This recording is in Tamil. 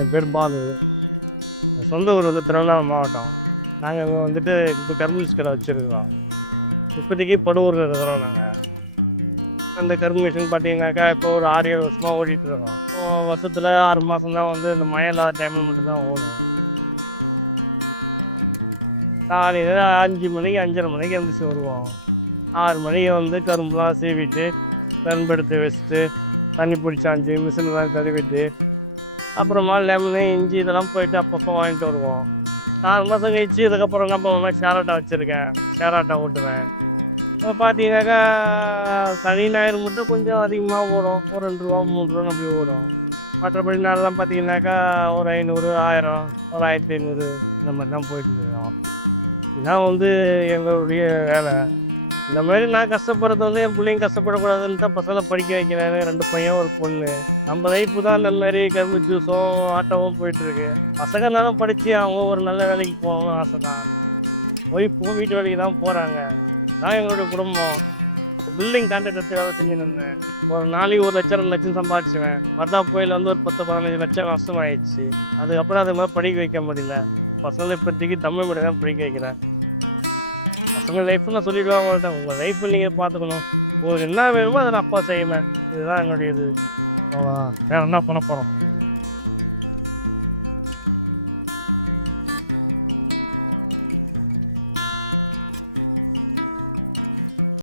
என் பேர் பாலு. சொந்த ஊர் வந்து திருவண்ணாமலை மாவட்டம். நாங்கள் வந்துட்டு இப்போ கரும்பு கடை வச்சுருக்கிறோம். இப்போதைக்கு படுவூரில் இருக்கிறோம். நாங்கள் அந்த கரும்பு மிஷின் பார்த்தீங்கன்னாக்கா இப்போ ஒரு 6-7 வருஷமாக ஓடிட்டுருக்கோம். வருஷத்தில் 6 மாதம் தான் வந்து இந்த மழை இல்லாத டைமில் மட்டும்தான் ஓடும். காலையில் 5 மணிக்கு 5:30 மணிக்கு எழுந்திரிச்சி வருவோம். 6 மணிக்கு வந்து கரும்புலாம் சீவிட்டு கரும்பு எடுத்து வச்சுட்டு தண்ணி பிடிச்சாஞ்சி மிஷின்லாம் கழுவிட்டு அப்புறமா லெமனு இஞ்சி இதெல்லாம் போயிட்டு அப்பப்போ வாங்கிட்டு வருவோம். 4 மாதம் கழிச்சு இதுக்கப்புறம் நம்ம ஷேர் ஆட்டோ வச்சுருக்கேன். ஷேர் ஆட்டோ ஓட்டுவேன். இப்போ பார்த்தீங்கன்னாக்கா சனி ஞாயிறு மட்டும் கொஞ்சம் அதிகமாக ஓடும். ஒரு 2 ரூபா 3 ரூபா அப்படி ஓடும். மற்றபடி நாளெலாம் பார்த்தீங்கன்னாக்கா ஒரு 500, 1000, ஒரு 1500 இந்த மாதிரி தான் போயிட்டுருக்கோம். இதுதான் வந்து எங்களுடைய வேலை. இந்த மாதிரி நான் கஷ்டப்படுறது வந்து என் பிள்ளைங்க கஷ்டப்படக்கூடாதுன்னு தான் பசங்களை படிக்க வைக்கிறேன். 2 பையன் ஒரு பொண்ணு. நம்ம லைஃப்பு தான் இந்த மாதிரி கரும்பு ஜூஸும் ஆட்டோவும் போயிட்டுருக்கு. பசங்கனாலும் படித்து அவங்க ஒரு நல்ல வேலைக்கு போகணும்னு ஆசை தான். இப்போ வீட்டு வேலைக்கு தான் போகிறாங்க. நான் எங்களுடைய குடும்பம் பில்டிங் கான்ட்ராக்ட் எடுத்து வேலை செஞ்சுன்னு இருந்தேன். ஒரு நாளைக்கு 1 லட்சம் 2 லட்சம் சம்பாதிச்சுவேன். மற்றா புயல் வந்து ஒரு 10-15 லட்சம் நஷ்டமாயிடுச்சு. அதுக்கப்புறம் அது மாதிரி படிக்க வைக்க முடியல. பசங்களை இப்போதைக்கு தமிழ் மீடியம் தான் படிக்க வைக்கிறேன். பசங்க லைஃப்னு நான் சொல்லிவிடுவேன் அவங்கள்ட்ட. உங்கள் லைஃப்பை நீங்கள் பார்த்துக்கணும். உங்களுக்கு என்ன வேணுமோ அதை நான் அப்பா செய்வேன். இதுதான் என்னுடைய இது. அவ்வளோதான். வேறு என்ன பண்ண போகிறோம்.